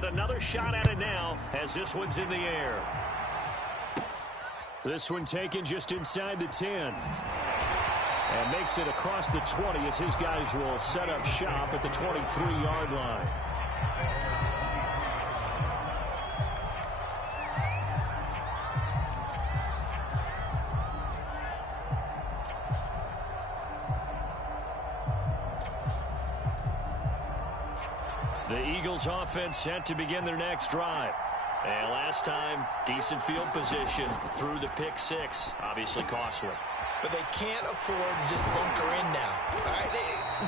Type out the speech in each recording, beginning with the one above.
get another shot at it now as this one's in the air. This one taken just inside the 10. And makes it across the 20 as his guys will set up shop at the 23-yard line. The Eagles offense set to begin their next drive. And last time, decent field position through the pick six. Obviously costly. But they can't afford to just bunker in now. All right,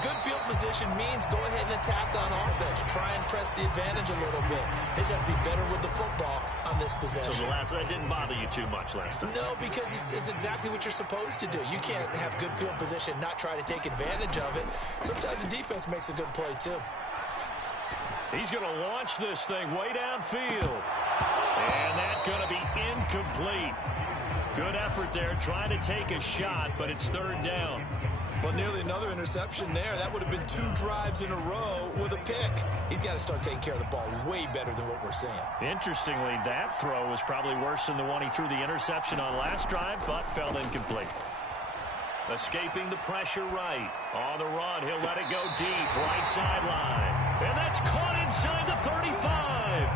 good field position means go ahead and attack on offense. Try and press the advantage a little bit. They just have to be better with the football on this possession. So that didn't bother you too much last time? No, because it's exactly what you're supposed to do. You can't have good field position, not try to take advantage of it. Sometimes the defense makes a good play, too. He's going to launch this thing way downfield. And that's going to be incomplete. Good effort there, trying to take a shot, but it's third down. Well, nearly another interception there. That would have been 2 drives in a row with a pick. He's got to start taking care of the ball way better than what we're seeing. Interestingly, that throw was probably worse than the one he threw the interception on last drive, but fell incomplete. Escaping the pressure right. On the run, he'll let it go deep, right sideline. And that's caught inside the 35.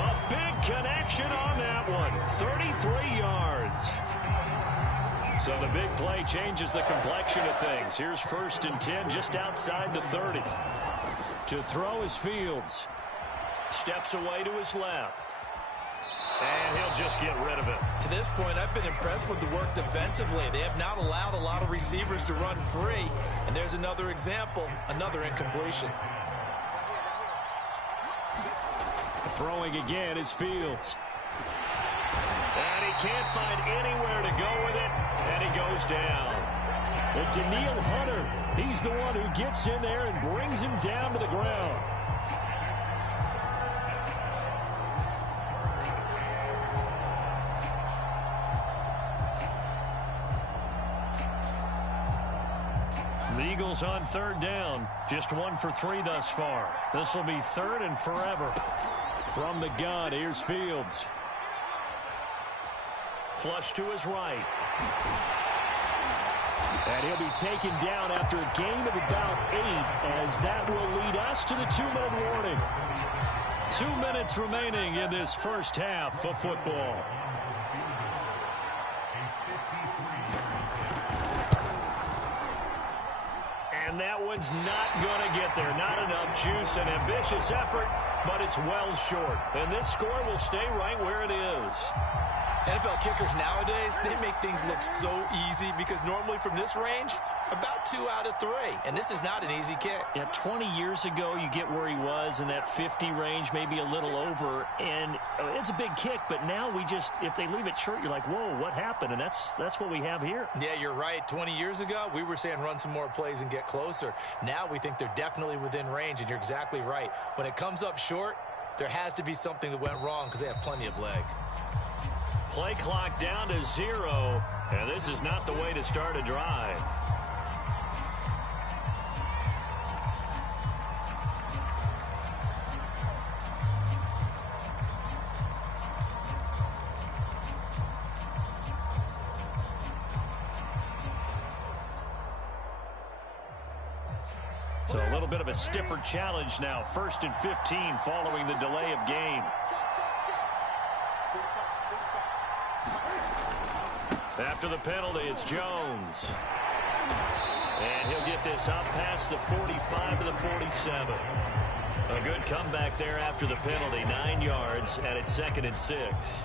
A big connection on that one. 33 yards. So the big play changes the complexion of things. Here's 1st and 10 just outside the 30. To throw is Fields. Steps away to his left. And he'll just get rid of it. To this point, I've been impressed with the work defensively. They have not allowed a lot of receivers to run free. And there's another example, another incompletion. Throwing again is Fields. And he can't find anywhere to go with it. And he goes down. But Daniil Hunter, he's the one who gets in there and brings him down to the ground. The Eagles on third down. Just 1 for 3 thus far. This will be third and forever. From the gun, here's Fields. Flush to his right. And he'll be taken down after a gain of about 8, as that will lead us to the 2-minute warning. 2 minutes remaining in this first half of football. And that one's not going to get there. Not enough juice. An ambitious effort, but it's well short. And this score will stay right where it is. NFL kickers nowadays, they make things look so easy because normally from this range, about 2 out of 3. And this is not an easy kick. Yeah, 20 years ago, you get where he was in that 50 range, maybe a little over. And it's a big kick, but now we just, if they leave it short, you're like, whoa, what happened? And that's what we have here. Yeah, you're right. 20 years ago, we were saying run some more plays and get closer. Now we think they're definitely within range, and you're exactly right. When it comes up short, there has to be something that went wrong because they have plenty of leg. Play clock down to 0, and this is not the way to start a drive. So a little bit of a stiffer challenge now. 1st and 15 following the delay of game. After the penalty, it's Jones. And he'll get this up past the 45 to the 47. A good comeback there after the penalty. 9 yards, and it's 2nd and 6.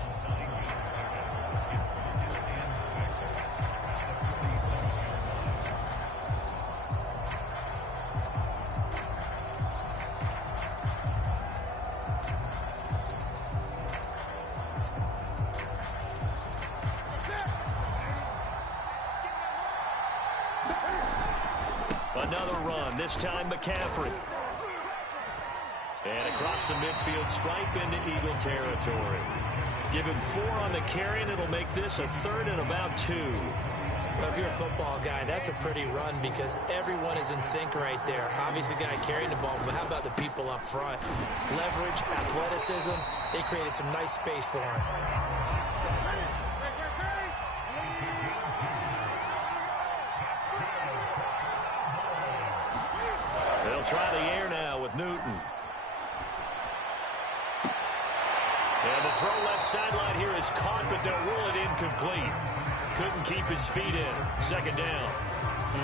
Another run, this time McCaffrey. And across the midfield stripe into Eagle territory. Give him 4 on the carry, and it'll make this a 3rd and about 2. Well, if you're a football guy, that's a pretty run because everyone is in sync right there. Obviously, the guy carrying the ball, but how about the people up front? Leverage, athleticism, they created some nice space for him. They'll try the air now with Newton. And the throw left sideline here is caught, but they'll rule it incomplete. Couldn't keep his feet in. Second down.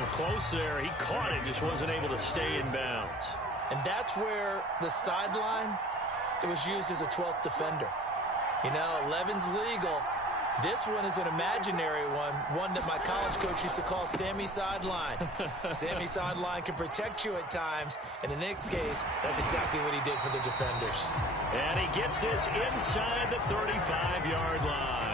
Close there. He caught it, just wasn't able to stay in bounds. And that's where the sideline, it was used as a 12th defender. You know, 11's legal. This one is an imaginary one that my college coach used to call Sammy Sideline. Sammy Sideline can protect you at times, and in this case, that's exactly what he did for the defenders. And he gets this inside the 35-yard line.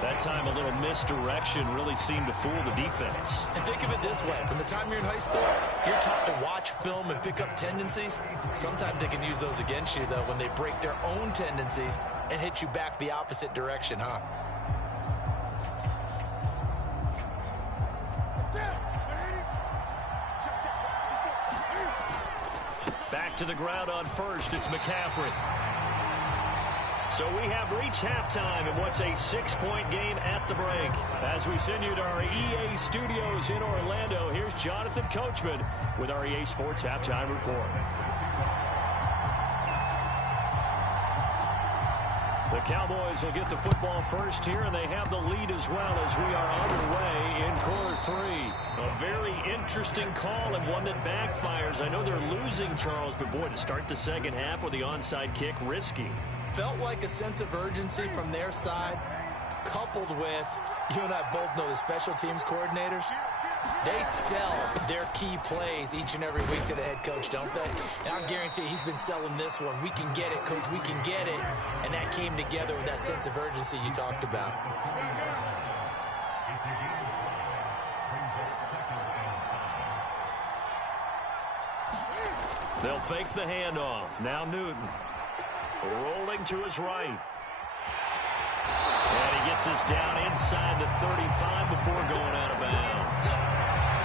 That time a little misdirection really seemed to fool the defense. And think of it this way. From the time you're in high school, you're taught to watch film and pick up tendencies. Sometimes they can use those against you, though, when they break their own tendencies and hit you back the opposite direction, huh? Back to the ground on first. It's McCaffrey. So we have reached halftime in what's a 6-point game at the break. As we send you to our EA studios in Orlando, here's Jonathan Coachman with our EA Sports Halftime Report. The Cowboys will get the football first here, and they have the lead as well as we are underway in quarter three. A very interesting call and one that backfires. I know they're losing, Charles, but boy, to start the second half with the onside kick, risky. Felt like a sense of urgency from their side, coupled with, you and I both know the special teams coordinators, they sell their key plays each and every week to the head coach, don't they? And I guarantee he's been selling this one. We can get it, coach, we can get it. And that came together with that sense of urgency you talked about. They'll fake the handoff. Now Newton. Rolling to his right. And he gets this down inside the 35 before going out of bounds.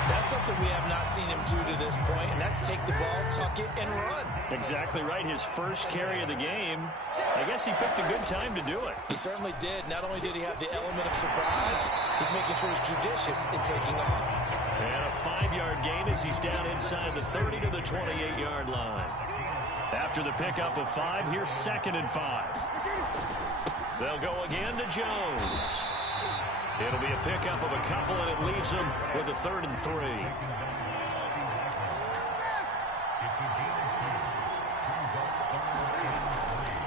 That's something we have not seen him do to this point, and that's take the ball, tuck it, and run. Exactly right. His first carry of the game. I guess he picked a good time to do it. He certainly did. Not only did he have the element of surprise, he's making sure he's judicious in taking off. And a 5-yard gain as he's down inside the 30 to the 28-yard line. After the pickup of 5, here's 2nd and 5. They'll go again to Jones. It'll be a pickup of a couple, and it leaves them with a 3rd and 3.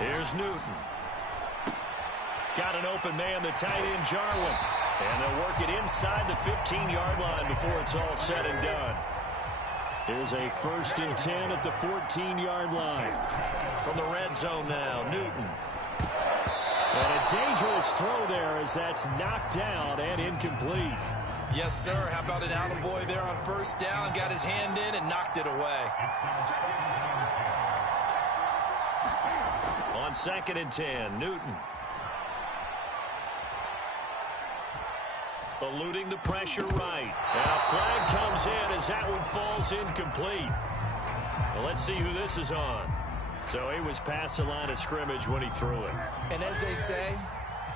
Here's Newton. Got an open man, the tight end, Jarwin. And they'll work it inside the 15-yard line before it's all said and done. Here's a 1st and 10 at the 14-yard line. From the red zone now, Newton. And a dangerous throw there as that's knocked down and incomplete. Yes, sir. How about an attaboy there on 1st down? Got his hand in and knocked it away. On 2nd and 10, Newton. Eluding the pressure right. And a flag comes in as that one falls incomplete. Well, let's see who this is on. So he was past the line of scrimmage when he threw it. And as they say,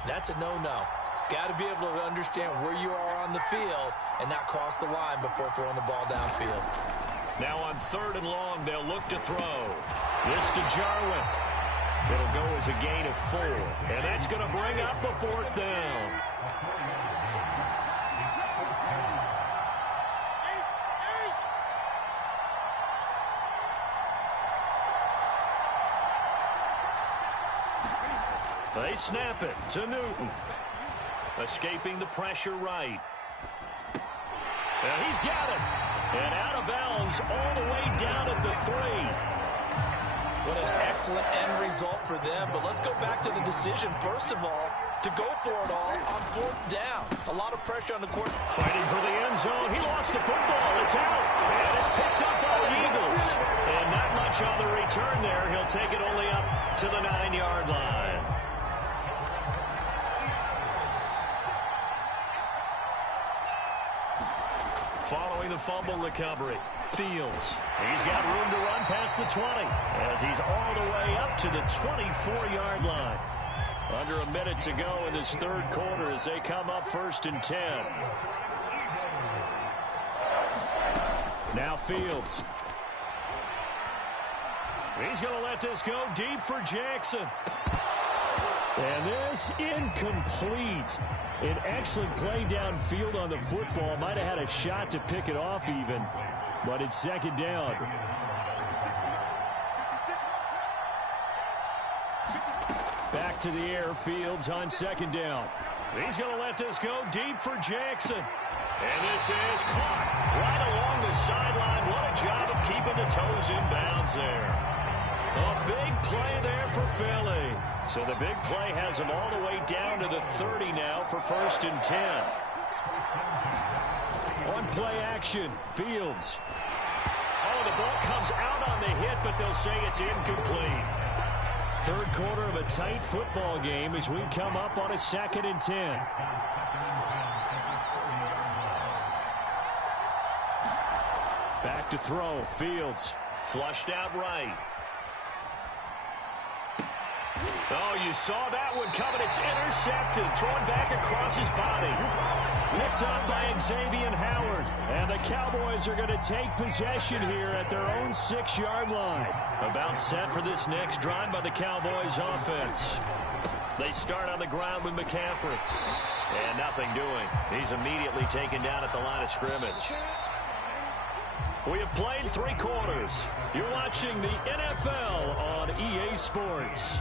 that's a no-no. Got to be able to understand where you are on the field and not cross the line before throwing the ball downfield. Now on 3rd and long, they'll look to throw. This to Jarwin. It'll go as a gain of 4. And that's going to bring up a 4th down. They snap it to Newton. Escaping the pressure right. And he's got it. And out of bounds all the way down at the 3. What an excellent end result for them. But let's go back to the decision, first of all, to go for it all on 4th down. A lot of pressure on the court. Fighting for the end zone. He lost the football. It's out. And it's picked up by the Eagles. And not much on the return there. He'll take it only up to the 9-yard line. the fumble recovery. Fields. He's got room to run past the 20 as he's all the way up to the 24-yard line. Under a minute to go in this third quarter as they come up 1st and 10. Now Fields. He's going to let this go deep for Jackson. And this incomplete. An excellent play downfield on the football. Might have had a shot to pick it off even, but it's 2nd down. Back to the air. Fields on 2nd down. He's going to let this go deep for Jackson. And this is caught right along the sideline. What a job of keeping the toes in bounds there. A big play there for Philly. So the big play has him all the way down to the 30 now for 1st and 10. On play action, Fields. Oh, the ball comes out on the hit, but they'll say it's incomplete. Third quarter of a tight football game as we come up on a 2nd and 10. Back to throw. Fields flushed out right. Oh, you saw that one coming. It's intercepted. Thrown back across his body. Picked up by Xavier Howard. And the Cowboys are going to take possession here at their own 6-yard line. About set for this next drive by the Cowboys offense. They start on the ground with McCaffrey. And nothing doing. He's immediately taken down at the line of scrimmage. We have played 3 quarters. You're watching the NFL on EA Sports.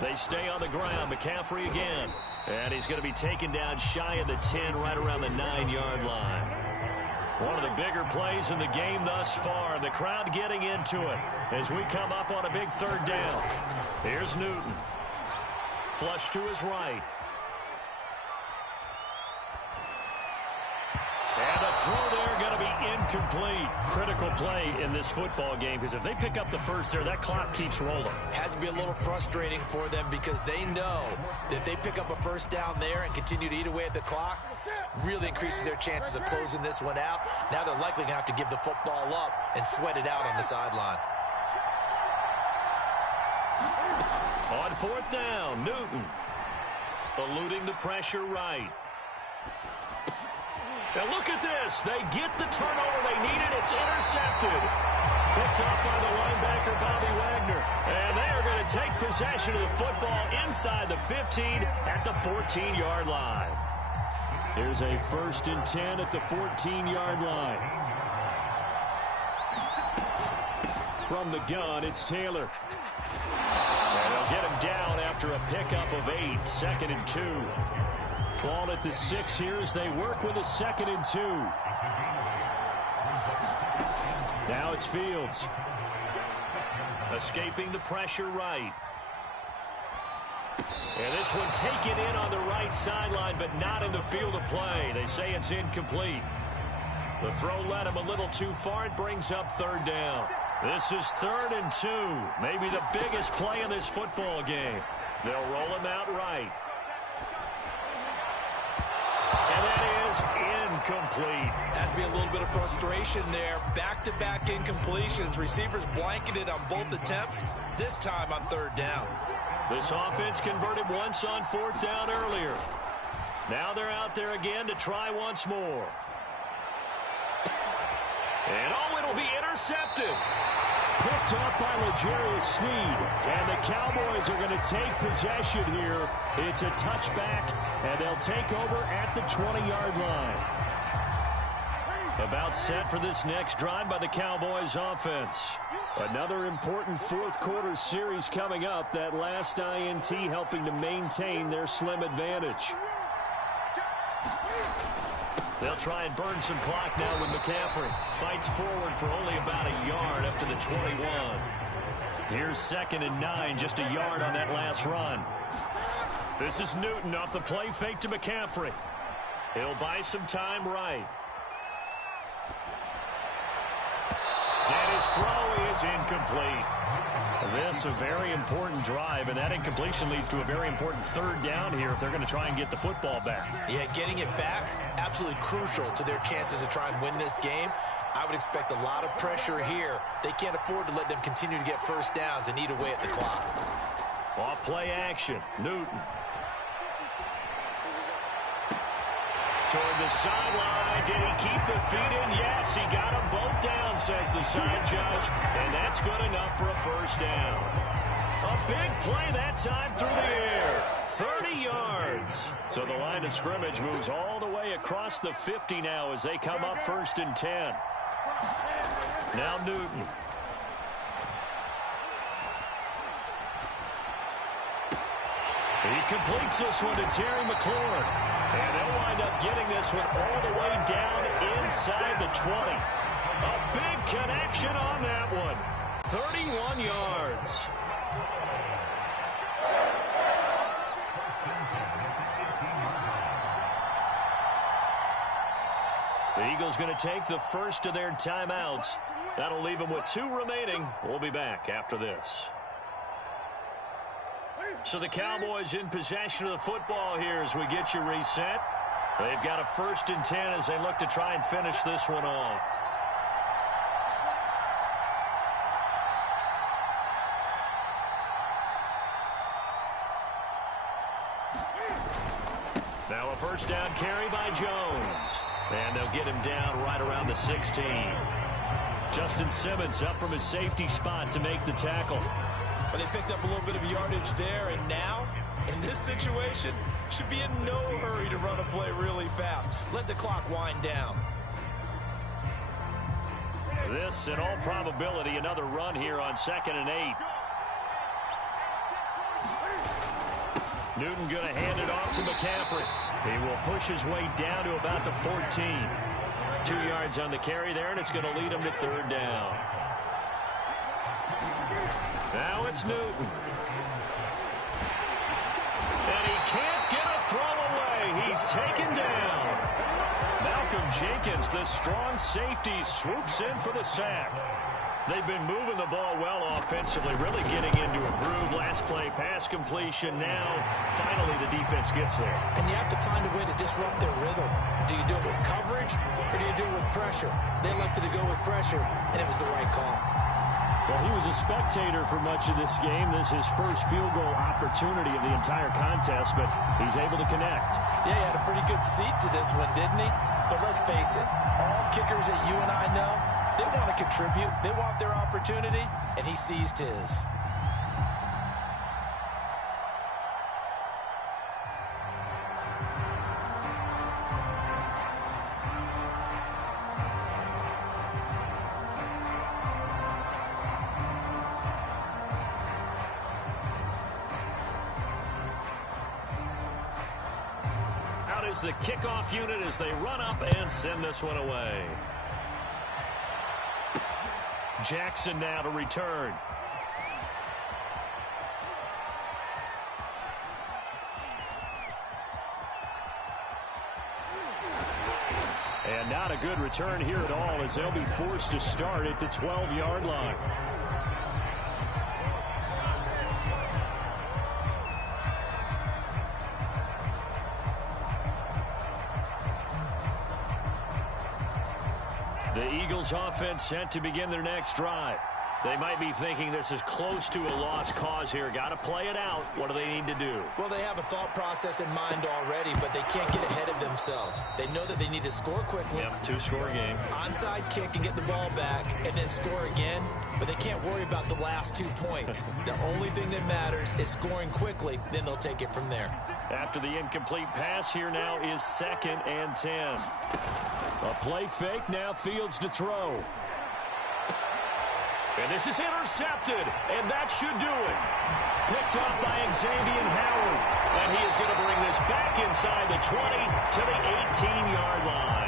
They stay on the ground. McCaffrey again. And he's going to be taken down shy of the 10, right around the 9-yard line. One of the bigger plays in the game thus far. The crowd getting into it as we come up on a big 3rd down. Here's Newton. Flush to his right. And the throw there going to be incomplete. Critical play in this football game because if they pick up the first there, that clock keeps rolling. Has to be a little frustrating for them because they know that if they pick up a first down there and continue to eat away at the clock, really increases their chances of closing this one out. Now they're likely going to have to give the football up and sweat it out on the sideline. On 4th down, Newton eluding the pressure right. Now look at this. They get the turnover they needed. It's intercepted. Picked up by the linebacker, Bobby Wagner. And they are going to take possession of the football inside the 15 at the 14-yard line. Here's a 1st and 10 at the 14-yard line. From the gun, it's Taylor. And they'll get him down after a pickup of 8. 2nd and 2. Ball at the 6 here as they work with a 2nd and 2. Now it's Fields. Escaping the pressure right. And this one taken in on the right sideline, but not in the field of play. They say it's incomplete. The throw led him a little too far. It brings up 3rd down. This is 3rd and 2. Maybe the biggest play in this football game. They'll roll him out right. And that is incomplete. Has to be a little bit of frustration there. Back-to-back incompletions. Receivers blanketed on both attempts, this time on 3rd down. This offense converted once on 4th down earlier. Now they're out there again to try once more. And oh, it'll be intercepted. Picked up by L'Jarius Sneed. And the Cowboys are going to take possession here. It's a touchback, and they'll take over at the 20-yard line. About set for this next drive by the Cowboys offense. Another important 4th quarter series coming up. That last INT helping to maintain their slim advantage. They'll try and burn some clock now with McCaffrey. Fights forward for only about a yard up to the 21. Here's 2nd and 9, just a yard on that last run. This is Newton off the play fake to McCaffrey. He'll buy some time right. His throw is incomplete. This a very important drive, and that incompletion leads to a very important third down here if they're going to try and get the football back. Yeah, getting it back, absolutely crucial to their chances to try and win this game. I would expect a lot of pressure here. They can't afford to let them continue to get first downs and eat away at the clock. Off play action, Newton. Toward the sideline. Did he keep the feet in? Yes, he got them both down, says the side judge. And that's good enough for a first down. A big play that time through the air. 30 yards. So the line of scrimmage moves all the way across the 50 now as they come up 1st and 10. Now Newton. He completes this one to Terry McLaurin. And they'll wind up getting this one all the way down inside the 20. A big connection on that one. 31 yards. The Eagles going to take the first of their timeouts. That'll leave them with 2 remaining. We'll be back after this. So the Cowboys in possession of the football here as we get you reset. They've got a 1st and 10 as they look to try and finish this one off. Now a first down carry by Jones. And they'll get him down right around the 16. Justin Simmons up from his safety spot to make the tackle. But they picked up a little bit of yardage there, and now, in this situation, should be in no hurry to run a play really fast. Let the clock wind down. This, in all probability, another run here on 2nd and 8. Newton going to hand it off to McCaffrey. He will push his way down to about the 14. 2 yards on the carry there, and it's going to lead him to 3rd down. Now it's Newton. And he can't get a throw away. He's taken down. Malcolm Jenkins, the strong safety, swoops in for the sack. They've been moving the ball well offensively, really getting into a groove. Last play, pass completion. Now, finally, the defense gets there. And you have to find a way to disrupt their rhythm. Do you do it with coverage, or do you do it with pressure? They elected to go with pressure, and it was the right call. Well, he was a spectator for much of this game. This is his first field goal opportunity of the entire contest, but he's able to connect. Yeah, he had a pretty good seat to this one, didn't he? But let's face it, all kickers that you and I know, they want to contribute. They want their opportunity, and he seized his. Out is the kickoff unit as they run up and send this one away. Jackson now to return. And not a good return here at all as they'll be forced to start at the 12-yard line. The Eagles offense set to begin their next drive. They might be thinking this is close to a lost cause here. Got to play it out. What do they need to do? Well, they have a thought process in mind already, but they can't get ahead of themselves. They know that they need to score quickly. Yep, 2-score game. Onside kick and get the ball back and then score again, but they can't worry about the last 2 points. The only thing that matters is scoring quickly, then they'll take it from there. After the incomplete pass, here now is 2nd and 10. A play fake, now Fields to throw. And this is intercepted, and that should do it. Picked up by Xavier Howard, and he is going to bring this back inside the 20 to the 18-yard line.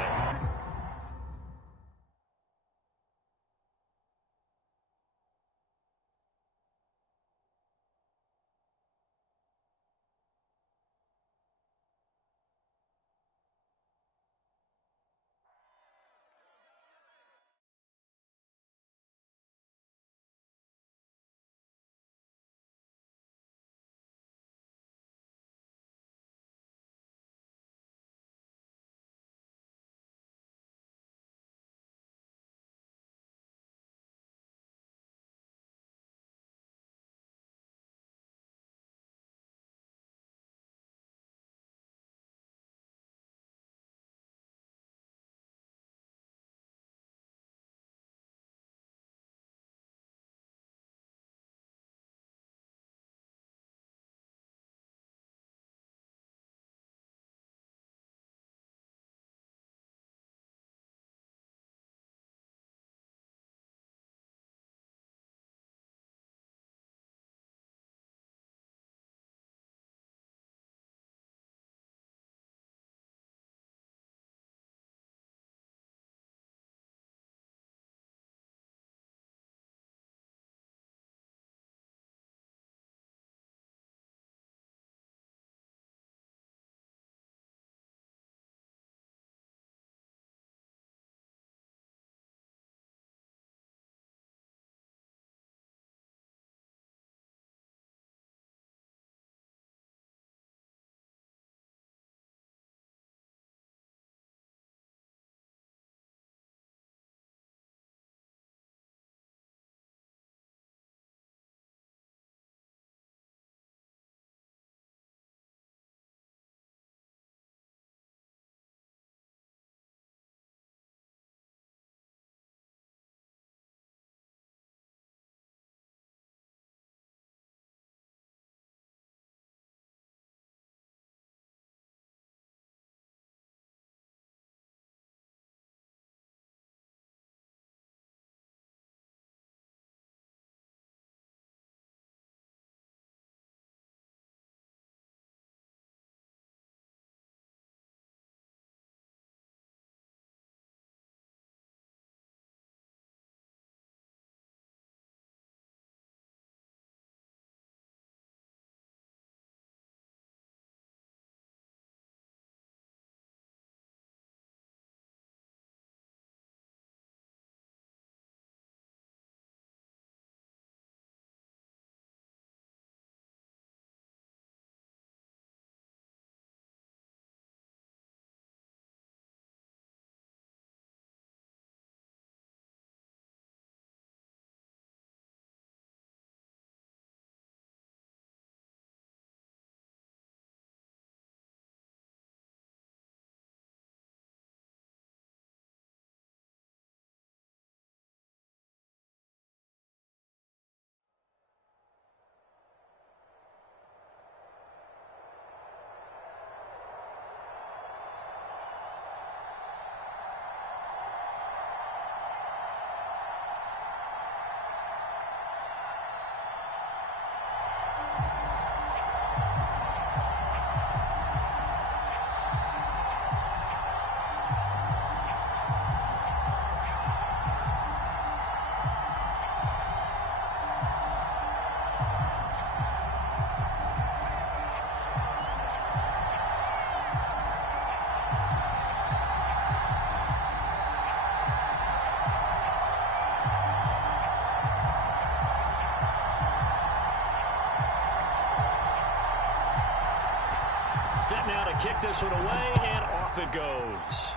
set now to kick this one away, and off it goes.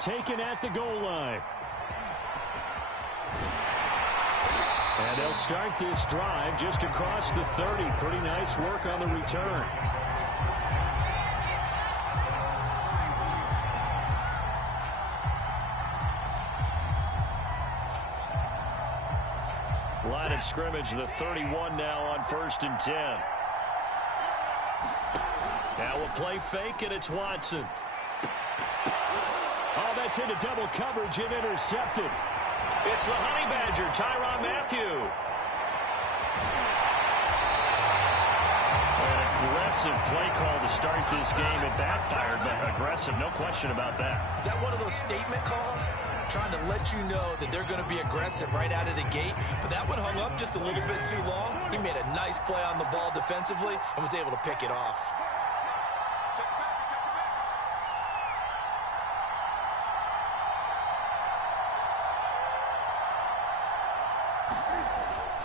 Taken at the goal line. And they'll start this drive just across the 30. Pretty nice work on the return. Line of scrimmage, the 31 now on 1st and 10. Now we'll play fake, and it's Watson. Oh, that's into double coverage and intercepted. It's the Honey Badger, Tyrann Mathieu. An aggressive play call to start this game. It backfired, but aggressive, no question about that. Is that one of those statement calls? Trying to let you know that they're going to be aggressive right out of the gate. But that one hung up just a little bit too long. He made a nice play on the ball defensively and was able to pick it off.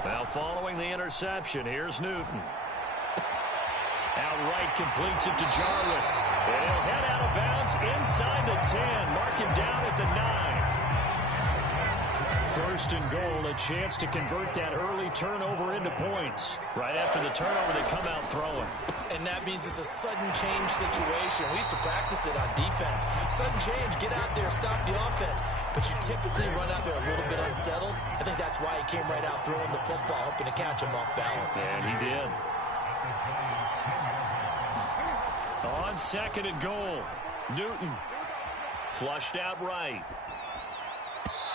Well, following the interception, here's Newton. Outright completes it to Jarwin. And he'll head out of bounds inside the 10. Mark him down at the 9. 1st and goal, a chance to convert that early turnover into points. Right after the turnover, they come out throwing. And that means it's a sudden change situation. We used to practice it on defense. Sudden change, get out there, stop the offense. But you typically run out there a little bit unsettled. I think that's why he came right out throwing the football, hoping to catch him off balance. And he did. On 2nd and goal, Newton flushed out right.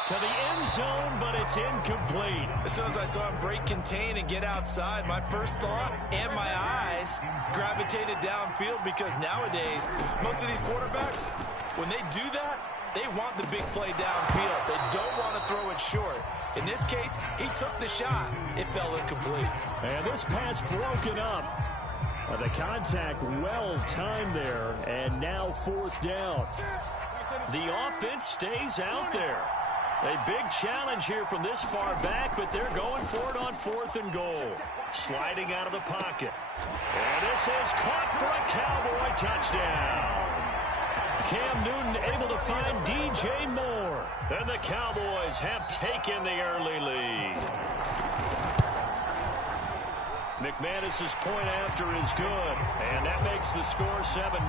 To the end zone, but it's incomplete. As soon as I saw him break contain and get outside, my first thought and my eyes gravitated downfield, because nowadays, most of these quarterbacks, when they do that, they want the big play downfield. They don't want to throw it short. In this case, he took the shot. It fell incomplete. And this pass broken up. The contact well timed there, and now 4th down. The offense stays out there. A big challenge here from this far back, but they're going for it on 4th and goal. Sliding out of the pocket. And this is caught for a Cowboy touchdown. Cam Newton able to find DJ Moore. And the Cowboys have taken the early lead. McManus's point after is good, and that makes the score 7-0.